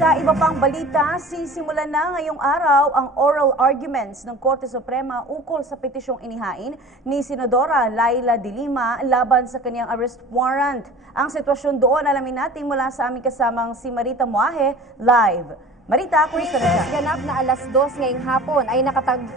Sa iba pang balita, sisimulan na ngayong araw ang oral arguments ng Korte Suprema ukol sa petisyong inihain ni Senadora Laila de Lima laban sa kanyang arrest warrant. Ang sitwasyon doon alamin natin mula sa aming kasamang si Marita Muahe live. Marita, kumusta na siya? Ganap na alas 2 ngayong hapon ay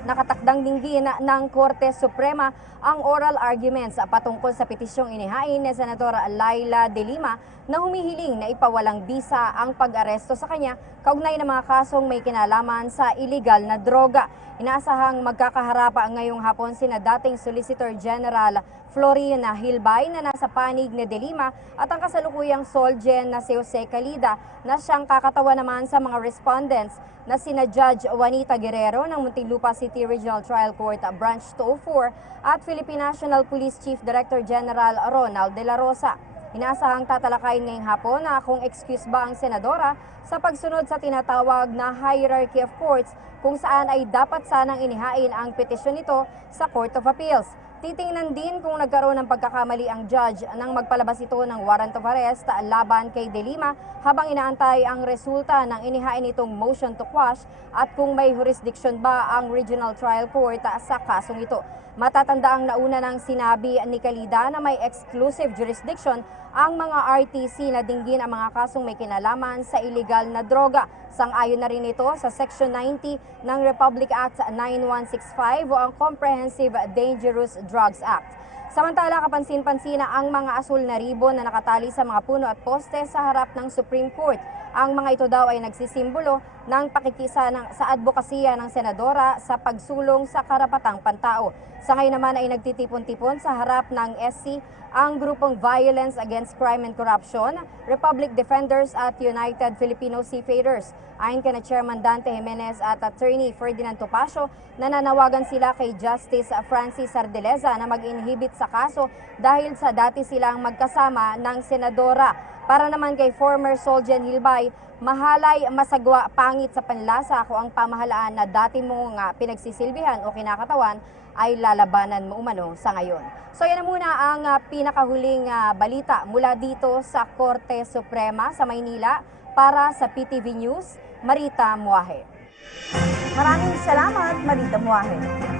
nakatakdang dinggin ng Korte Suprema ang oral arguments patungkol sa petisyong inihain ni Senadora Laila de Lima na humihiling na ipawalang bisa ang pag-aresto sa kanya kaugnay ng mga kasong may kinalaman sa iligal na droga. Inaasahang magkakaharap ngayong hapon sina dating Solicitor General Florina Hilbay na nasa panig ni de Lima at ang kasalukuyang Solgen na si Jose Calida na siyang kakatawa naman sa mga respondents na sina Judge Juanita Guerrero ng Muntinlupa City Regional Trial Court Branch 204 at Philippine National Police Chief Director General Ronald de la Rosa. Inaasahang tatalakayin ngayong hapon na kung excuse ba ang senadora sa pagsunod sa tinatawag na hierarchy of courts kung saan ay dapat sanang inihain ang petisyon nito sa Court of Appeals. Titingnan din kung nagkaroon ng pagkakamali ang judge nang magpalabas ito ng warrant of arrest laban kay de Lima habang inaantay ang resulta ng inihain itong motion to quash at kung may jurisdiction ba ang Regional Trial Court sa kasong ito. Matatanda ang nauna ng sinabi ni Calida na may exclusive jurisdiction ang mga RTC na dinggin ang mga kasong may kinalaman sa illegal na droga. Sang-ayon na rin ito sa Section 90 ng Republic Act 9165 o ang Comprehensive Dangerous Drugs Act. Samantala, kapansin-pansin na ang mga asul na ribon na nakatali sa mga puno at poste sa harap ng Supreme Court. Ang mga ito daw ay nagsisimbolo ng pakikisa sa advokasya ng senadora sa pagsulong sa karapatang pantao. Sa ngayon naman ay nagtitipon-tipon sa harap ng SC ang grupong Violence Against Crime and Corruption, Republic Defenders at United Filipino Seafarers. Ayon kay Chairman Dante Jimenez at Attorney Ferdinand Topacio, nananawagan sila kay Justice Francis Ardeleza na mag-inhibit sa kaso dahil sa dati silang magkasama ng senadora. Para naman kay former Solgen Hilbay, mahalay masagwa pangit sa panlasa kung ang pamahalaan na dati mong pinagsisilbihan o kinakatawan ay lalabanan mo umano sa ngayon. So yan na muna ang pinakahuling balita mula dito sa Korte Suprema sa Maynila. Para sa PTV News, Marita Muahe. Maraming salamat, Marita Muahe.